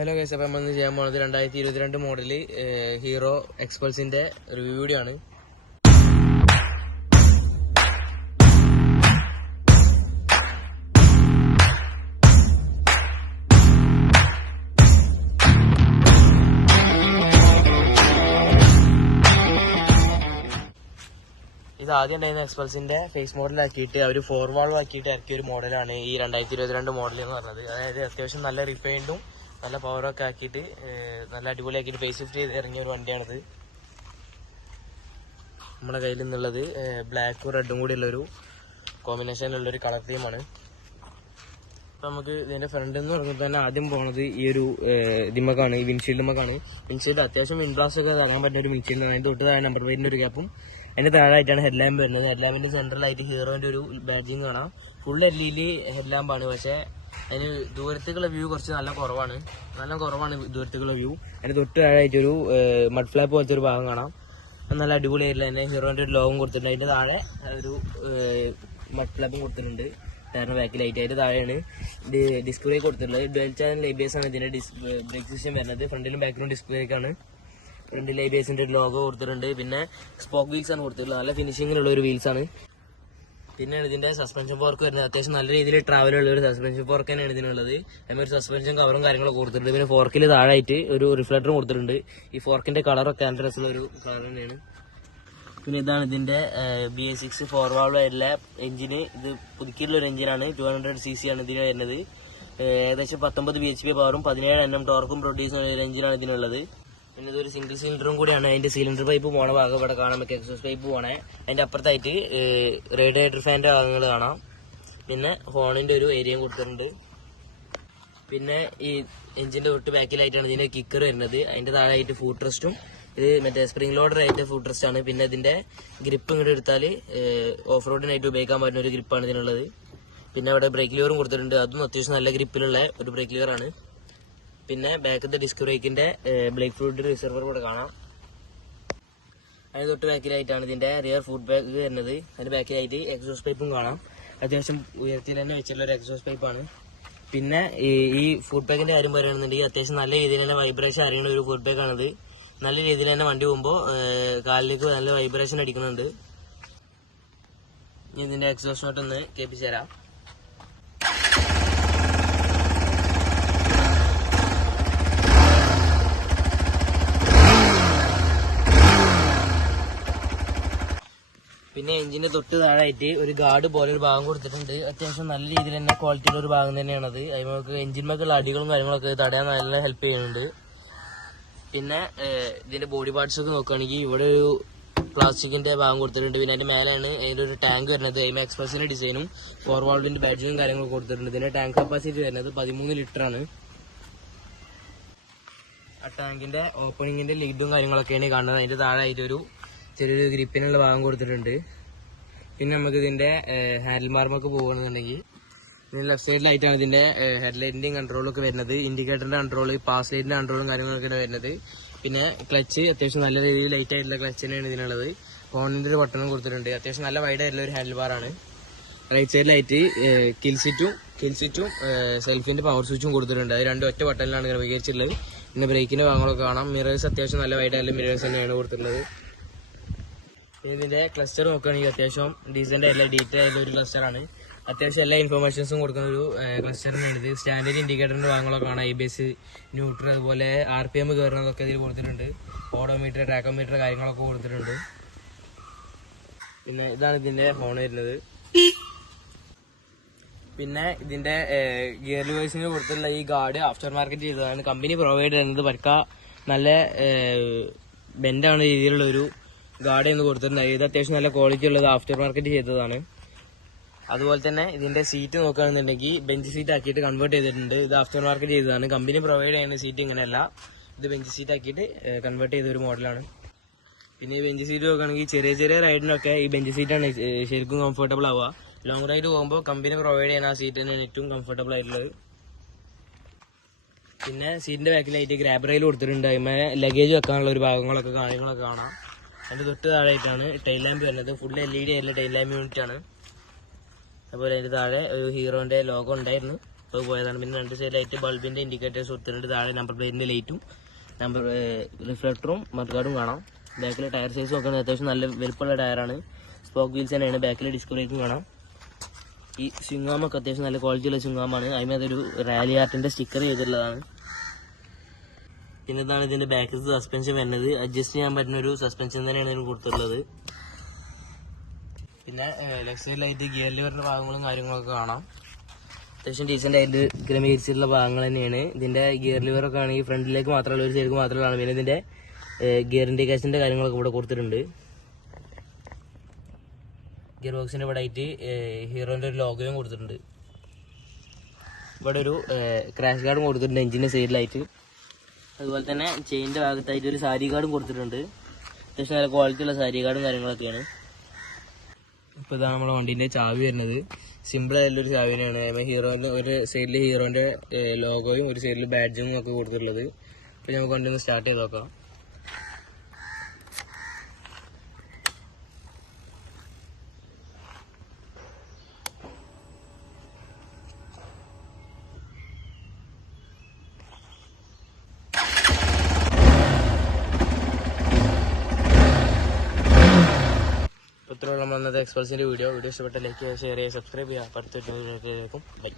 Hello guys, അപ്പോൾ നമ്മൾ ചെയ്യാൻ പോകുന്നത് 2022 മോഡൽ ഹീറോ എക്സ്പൾസിന്റെ റിവ്യൂ വീഡിയോ ആണ്. ഇത് ആദ്യം ഉണ്ടായിരുന്ന എക്സ്പൾസിന്റെ ഫേസ് മോഡലാക്കിയിട്ട് അവർ 4 വാൾവ് ആക്കിയിട്ട് ഇറക്കിയ ഒരു മോഡലാണ് ഈ 2022 മോഡൽ എന്ന് പറഞ്ഞത്. അതായത് അത്യാവശ്യം നല്ല റിഫൈൻഡും നല്ല പവറൊക്കെ ആക്കിയിട്ട് നല്ല അടിപൊളിയാക്കിയിട്ട് ഫേസ് ലിഫ്റ്റ് ചെയ്ത് ഇറങ്ങിയ ഒരു വണ്ടിയാണിത്. നമ്മുടെ കയ്യിൽ നിന്നുള്ളത് ബ്ലാക്കും റെഡും കൂടി ഉള്ളൊരു കോമ്പിനേഷനിലുള്ളൊരു കളർ തീമാണ്. അപ്പം നമുക്ക് ഇതിന്റെ ഫ്രണ്ട് എന്ന് പറയുമ്പോൾ തന്നെ ആദ്യം പോണത് ഈ ഒരു ഇതിമക്കാണ്, ഈ വിൻഷീൽഡുമക്കാണ്. വിൻഷീൽഡ് അത്യാവശ്യം വിൻഗ്ലാസ് ഒക്കെ താങ്ങാൻ പറ്റുന്ന ഒരു വിൻഷീൽഡ്. അതിന്റെ തൊട്ട് താഴെ നമ്പർ പ്ലേറ്റിന്റെ ഒരു ഗ്യാപ്പും അതിന്റെ താഴെയായിട്ടാണ് ഹെഡ് ലാമ്പ് വരുന്നത്. ഹെഡ് ലാമ്പിന്റെ സെൻട്രലായിട്ട് ഹീറോന്റെ ഒരു ബാഡ്ജിങ് കാണാം. ഫുൾ LED ഹെഡ് ലാമ്പാണ്. പക്ഷെ അതിന് ദൂരത്തേക്കുള്ള വ്യൂ കുറച്ച് നല്ല കുറവാണ് ദൂരത്തേക്കുള്ള വ്യൂ. അതിന് തൊട്ട് താഴെയായിട്ടൊരു മഡ് ഫ്ലാപ്പ് പോലത്തെ ഒരു ഭാഗം കാണാം. നല്ല അടിപൊളിയായിട്ടില്ല. അതിന്റെ ഹീറോന്റെ ഒരു ലോഗും കൊടുത്തിട്ടുണ്ട്. അതിന്റെ താഴെ ഒരു മഡ് ഫ്ലാപ്പും കൊടുത്തിട്ടുണ്ട്. കാരണം ബാക്കിലായിട്ട് അതിന്റെ താഴെയാണ് ഡിസ്പ്ലേ കൊടുത്തിട്ടുള്ളത്. ഡുവൽ ചാനൽ ABS ആണ് ഇതിന്റെ ബ്രേക്ക് സിസ്റ്റം വരുന്നത്. ഫ്രണ്ടിലും ബാക്കിലും ഡിസ്പ്ലേക്കാണ്. ഫ്രണ്ടിൽ ABSന്റെ ഒരു ലോഗോ കൊടുത്തിട്ടുണ്ട്. പിന്നെ സ്പോക്ക് വീൽസ് ആണ് കൊടുത്തിട്ടുള്ളത്. നല്ല ഫിനിഷിങ്ങിലുള്ള ഒരു വീൽസ് ആണ്. പിന്നെയാണ് ഇതിന്റെ സസ്പെൻഷൻ ഫോർക്ക് വരുന്നത്. അത്യാവശ്യം നല്ല രീതിയിൽ ട്രാവൽ ഉള്ള ഒരു സസ്പെൻഷൻ ഫോർക്ക് തന്നെയാണ് ഇതിനുള്ളത്. അതിനൊരു സസ്പെൻഷൻ കവറും കാര്യങ്ങളൊക്കെ കൊടുത്തിട്ടുണ്ട്. പിന്നെ ഫോർക്കിൽ താഴായിട്ട് ഒരു റിഫ്ലക്ടറും കൊടുത്തിട്ടുണ്ട്. ഈ ഫോർക്കിന്റെ കളറൊക്കെ നല്ല രസമുള്ള ഒരു കളർ തന്നെയാണ്. പിന്നെ ഇതാണ് ഇതിന്റെ BS6 4 വാൾവ് ആയിട്ടുള്ള എഞ്ചിന്. ഇത് പുതുക്കിയുള്ള ഒരു എഞ്ചിനാണ്. 200cc ആണ് ഇതിന് വരുന്നത്. ഏകദേശം 19 bhp പവറും 17 Nm ടോർക്കും പ്രൊഡ്യൂസ് ചെയ്യുന്ന ഒരു എഞ്ചിനാണ് ഇതിനുള്ളത്. പിന്നെ ഇതൊരു സിംഗിൾ സിലിണ്ടറും കൂടിയാണ്. അതിന്റെ സിലിണ്ടർ പൈപ്പ് പോണ ഭാഗം ഇവിടെ കാണാൻ പറ്റും. എക്സോസ്റ്റ് പൈപ്പ് പോണേ. അതിന്റെ അപ്പുറത്തായിട്ട് റേഡിയേറ്റർ ഫാന്റെ ഭാഗങ്ങൾ കാണാം. പിന്നെ ഹോണിന്റെ ഒരു ഏരിയയും കൊടുത്തിട്ടുണ്ട്. പിന്നെ ഈ എഞ്ചിന്റെ തൊട്ട് ബാക്കിലായിട്ടാണ് ഇതിന്റെ കിക്കർ വരുന്നത്. അതിന്റെ താഴെയായിട്ട് ഫുഡ് റെസ്റ്റും, ഇത് മറ്റേ സ്പ്രിംഗ് ലോഡർ ആയിട്ട് ഫുഡ് റെസ്റ്റ് ആണ്. പിന്നെ ഇതിന്റെ ഗ്രിപ്പ് ഇങ്ങോട്ട് എടുത്താൽ ഓഫ് റോഡിനായിട്ട് ഉപയോഗിക്കാൻ പറ്റുന്ന ഒരു ഗ്രിപ്പാണ് ഇതിനുള്ളത്. പിന്നെ അവിടെ ബ്രേക്ക് ലിവറും കൊടുത്തിട്ടുണ്ട്. അതും അത്യാവശ്യം നല്ല ഗ്രിപ്പിലുള്ള ഒരു ബ്രേക്ക് ലിവർ ആണ്. പിന്നെ ബാക്കത്തെ ഡിസ്ക് ബ്രേക്കിന്റെ ബ്രേക്ക് ഫ്ലൂയിഡ് റിസർവർ കൂടെ കാണാം. അതിന് തൊട്ട് ബാക്കിലായിട്ടാണ് ഇതിന്റെ റിയർ ഫുഡ് ബാഗ് വരുന്നത്. അതിന്റെ ബാക്കിലായിട്ട് എക്സോസ്റ്റ് പൈപ്പും കാണാം. അത്യാവശ്യം ഉയർത്തിയിൽ തന്നെ വെച്ചുള്ള ഒരു എക്സോസ്റ്റ് പൈപ്പാണ്. പിന്നെ ഈ ഫുഡ് ബാഗിന്റെ കാര്യം പറയുകയാണെന്നുണ്ടെങ്കിൽ അത്യാവശ്യം നല്ല രീതിയിൽ തന്നെ വൈബ്രേഷൻ അറിയുന്ന ഒരു ഫുഡ് ബാഗ് ആണിത്. നല്ല രീതിയിൽ തന്നെ വണ്ടി പോകുമ്പോൾ കാലിലേക്ക് നല്ല വൈബ്രേഷൻ അടിക്കുന്നുണ്ട്. ഇതിന്റെ എക്സോസ്റ്റ് നോട്ട് ഒന്ന് കേൾപ്പിച്ചു തരാം. പിന്നെ എഞ്ചിന്റെ തൊട്ട് താഴായിട്ട് ഒരു ഗാർഡ് പോലെ ഒരു ഭാഗം കൊടുത്തിട്ടുണ്ട്. അത്യാവശ്യം നല്ല രീതിയിൽ തന്നെ ക്വാളിറ്റിയുള്ള ഒരു ഭാഗം തന്നെയാണത്. അതിൽ നമുക്ക് എഞ്ചിന്മേക്കുള്ള അടികളും കാര്യങ്ങളൊക്കെ തടയാൻ നല്ല ഹെൽപ്പ് ചെയ്യുന്നുണ്ട്. പിന്നെ ഇതിന്റെ ബോഡി പാർട്സ് ഒക്കെ നോക്കുകയാണെങ്കിൽ ഇവിടെ ഒരു പ്ലാസ്റ്റിക്കിന്റെ ഭാഗം കൊടുത്തിട്ടുണ്ട്. പിന്നെ അതിന്റെ മേലാണ് അതിന്റെ ഒരു ടാങ്ക് വരുന്നത്. അതിന് എക്സ്പ്രസിന്റെ ഡിസൈനും 4 വാൾവിന്റെ ബാഡ്ജിങ്ങും കാര്യങ്ങളൊക്കെ കൊടുത്തിട്ടുണ്ട്. ഇതിന്റെ ടാങ്ക് കപ്പാസിറ്റി വരുന്നത് 13 ലിറ്റർ ആണ്. ആ ടാങ്കിന്റെ ഓപ്പണിങ്ങിന്റെ ലിഡും കാര്യങ്ങളൊക്കെയാണ് കാണുന്നത്. അതിന്റെ താഴെയായിട്ട് ഒരു ചെറിയൊരു ഗ്രിപ്പിനുള്ള ഭാഗം കൊടുത്തിട്ടുണ്ട്. പിന്നെ നമുക്ക് ഇതിന്റെ ഹാൻഡിൽ മാർമൊക്കെ പോകുകയാണെന്നുണ്ടെങ്കിൽ ഇതിന്റെ ലെഫ്റ്റ് സൈഡിലായിട്ടാണ് ഇതിന്റെ ഹെഡ്ലൈറ്റിന്റെയും കൺട്രോളൊക്കെ വരുന്നത്. ഇൻഡിക്കേറ്ററിന്റെ കൺട്രോൾ, പാസ് ലൈറ്റിന്റെ കൺട്രോളും കാര്യങ്ങളൊക്കെയാണ് വരുന്നത്. പിന്നെ ക്ലച്ച് അത്യാവശ്യം നല്ല രീതിയിൽ ലൈറ്റ് ആയിട്ടുള്ള ക്ലച്ച് തന്നെയാണ് ഇതിനുള്ളത്. ഫോണിന്റെ ഒരു ബട്ടണും കൊടുത്തിട്ടുണ്ട്. അത്യാവശ്യം നല്ല വൈഡ് ആയിട്ടുള്ള ഒരു ഹാൻഡിൽ ബാറാണ്. റൈറ്റ് സൈഡിലായിട്ട് കിൽ സീറ്റും സെൽഫിന്റെ പവർ സ്വിച്ചും കൊടുത്തിട്ടുണ്ട്. അത് രണ്ടും ഒറ്റ ബട്ടണിലാണ് ക്രമീകരിച്ചിട്ടുള്ളത്. പിന്നെ ബ്രേക്കിന്റെ ഭാഗങ്ങളൊക്കെ കാണാം. മിറേഴ്സ് അത്യാവശ്യം നല്ല വൈഡ് ആയിട്ടുള്ള മിറേഴ്സ് തന്നെയാണ് കൊടുത്തിട്ടുള്ളത്. പിന്നെ ഇതിന്റെ ക്ലസ്റ്റർ നോക്കുകയാണെങ്കിൽ അത്യാവശ്യം ഡീസന്റ് ആയിട്ടുള്ള ഡീറ്റെയിൽ ആയിട്ടുള്ള ഒരു ക്ലസ്റ്ററാണ്. അത്യാവശ്യം എല്ലാ ഇൻഫർമേഷൻസും കൊടുക്കുന്ന ഒരു ക്ലസ്റ്ററിനാണ് ഇത്. സ്റ്റാൻഡേർഡ് ഇൻഡിക്കേറ്ററിന്റെ ഭാഗങ്ങളൊക്കെ കാണാം. ABS, ന്യൂട്രൽ, അതുപോലെ RPM കയറുന്നതൊക്കെ ഇതിൽ കൊടുത്തിട്ടുണ്ട്. ഓഡോമീറ്റർ, ട്രാക്കോമീറ്റർ കാര്യങ്ങളൊക്കെ കൊടുത്തിട്ടുണ്ട്. പിന്നെ ഇതാണ് ഇതിന്റെ ഹോൺ വരുന്നത്. പിന്നെ ഇതിന്റെ ഗിയർ ലിവേഴ്സിന് കൊടുത്തിട്ടുള്ള ഈ ഗാർഡ് ആഫ്റ്റർ മാർക്കറ്റ് ചെയ്തതാണ്. കമ്പനി പ്രൊവൈഡ് ചെയ്യുന്നത്. പക്ക നല്ല ബെൻഡാണ് രീതിയിലുള്ള ഒരു ഗാർഡ് എന്ന് കൊടുത്തിട്ടുണ്ട്. ഇത് അത്യാവശ്യം നല്ല ക്വാളിറ്റി ഉള്ളത് ആഫ്റ്റർ മാർക്കറ്റ് ചെയ്തതാണ്. അതുപോലെ തന്നെ ഇതിന്റെ സീറ്റ് നോക്കുകയാണെന്നുണ്ടെങ്കിൽ ബെഞ്ച് സീറ്റ് ആക്കിയിട്ട് കൺവേർട്ട് ചെയ്തിട്ടുണ്ട്. ഇത് ആഫ്റ്റർ മാർക്കറ്റ് ചെയ്തതാണ്. കമ്പനി പ്രൊവൈഡ് ചെയ്യുന്ന സീറ്റ് ഇങ്ങനെയല്ല. ഇത് ബെഞ്ച് സീറ്റ് ആക്കിയിട്ട് കൺവേർട്ട് ചെയ്ത ഒരു മോഡലാണ്. പിന്നെ ഈ ബെഞ്ച് സീറ്റ് നോക്കുകയാണെങ്കിൽ ചെറിയ റൈഡിനൊക്കെ ഈ ബെഞ്ച് സീറ്റാണ് ശരിക്കും കംഫർട്ടബിൾ ആവുക. ലോങ് റൈഡ് പോകുമ്പോൾ കമ്പനി പ്രൊവൈഡ് ചെയ്യുന്ന ആ സീറ്റ് തന്നെയാണ് ഏറ്റവും കംഫർട്ടബിൾ ആയിട്ടുള്ളത്. പിന്നെ സീറ്റിന്റെ ബാക്കിലായിട്ട് ഗ്രാബ് റെയിൽ കൊടുത്തിട്ടുണ്ട്. അതിന്മേൽ ലഗേജ് വെക്കാനുള്ള ഒരു ഭാഗങ്ങളൊക്കെ കാര്യങ്ങളൊക്കെ കാണാം. അതിന്റെ തൊട്ട് താഴെയായിട്ടാണ് ടൈൽ ലാമ്പ് വരുന്നത്. ഫുൾ LED ആയിട്ടുള്ള ടൈൽ ലാമ്പ് യൂണിറ്റ് ആണ്. അതുപോലെ അതിന്റെ താഴെ ഒരു ഹീറോന്റെ ലോഗോ ഉണ്ടായിരുന്നു. അപ്പോൾ പോയതാണ്. പിന്നെ 2 സൈഡിലായിട്ട് ബൾബിൻ്റെ ഇൻഡിക്കേറ്റേഴ്സ് കൊടുത്തിട്ടുണ്ട്. താഴെ നമ്പർ പ്ലേറ്റിൻ്റെ ലൈറ്റും നമ്പർ റിഫ്ലക്ടറും മർക്കാർഡും കാണാം. ബാക്കിൽ ടയർ സൈസ് നോക്കുകയാണെങ്കിൽ അത്യാവശ്യം നല്ല വലുപ്പമുള്ള ടയറാണ്. സ്പോക്ക് വീൽസ് തന്നെയാണ്. ബാക്കിൽ ഡിസ്ക് ബ്രേക്കും കാണാം. ഈ സ്വിങ്ങാമൊക്കെ അത്യാവശ്യം നല്ല ക്വാളിറ്റിയുള്ള സ്വിങ്ങാമാണ്. അതിന് അതൊരു റാലി ആർട്ടിൻ്റെ സ്റ്റിക്കർ ചെയ്തിട്ടുള്ളതാണ്. പിന്നെ ഇതാണ് ഇതിൻ്റെ ബാക്കിലത്തെ സസ്പെൻഷൻ വരുന്നത്. അഡ്ജസ്റ്റ് ചെയ്യാൻ പറ്റുന്ന ഒരു സസ്പെൻഷൻ തന്നെയാണ് ഇതിന് കൊടുത്തിട്ടുള്ളത്. പിന്നെ ലെഫ്റ്റ് സൈഡിലായിട്ട് ഗിയർ ലിവറിൻ്റെ ഭാഗങ്ങളും കാര്യങ്ങളൊക്കെ കാണാം. അത്യാവശ്യം ഡീസൻ്റ് ആയിട്ട് ക്രമീകരിച്ചിട്ടുള്ള ഭാഗങ്ങൾ തന്നെയാണ്. ഇതിൻ്റെ ഗിയർ ലിവറൊക്കെ ആണെങ്കിൽ ഫ്രണ്ടിലേക്ക് മാത്രമല്ല ഒരു സൈഡിലേക്ക് മാത്രമാണ്. പിന്നെ ഇതിൻ്റെ ഗിയർ ഇൻഡിക്കേഷൻ്റെ കാര്യങ്ങളൊക്കെ ഇവിടെ കൊടുത്തിട്ടുണ്ട്. ഗിയർ ബോക്സിൻ്റെ ഇവിടെ ആയിട്ട് ഹീറോൻ്റെ ഒരു ലോഗോയും കൊടുത്തിട്ടുണ്ട്. ഇവിടെ ഒരു ക്രാഷ് ഗാർഡും കൊടുത്തിട്ടുണ്ട് എഞ്ചിൻ്റെ സൈഡിലായിട്ട്. അതുപോലെ തന്നെ ചെയിൻ്റെ ഭാഗത്തായിട്ട് ഒരു സാരി ഗാർഡും കൊടുത്തിട്ടുണ്ട്. അത്യാവശ്യം നല്ല ക്വാളിറ്റിയുള്ള സാരി ഗാർഡും കാര്യങ്ങളൊക്കെയാണ്. ഇപ്പോൾ ഇതാണ് നമ്മുടെ വണ്ടീൻ്റെ ചാവി വരുന്നത്. സിമ്പിളായിട്ടുള്ളൊരു ചാവി തന്നെയാണ്. ഹീറോൻ്റെ ഒരു സൈഡിൽ ഹീറോൻ്റെ ലോഗോയും ഒരു സൈഡിൽ ബാഡ്ജും ഒക്കെ കൊടുത്തിട്ടുള്ളത്. അപ്പോൾ നമുക്ക് വണ്ടി ഒന്ന് സ്റ്റാർട്ട് ചെയ്ത് നോക്കാം. ഇത്രയുള്ള നമ്മൾ അന്നത്തെ എക്സ്പൾസിൻ്റെ വീഡിയോ ഇഷ്ടപ്പെട്ട ലൈക്ക് ചെയ്യുക, ഷെയർ ചെയ്യുക, സബ്സ്ക്രൈബ് ചെയ്യുക. അടുത്ത വീഡിയോയിലേക്കും ബൈ.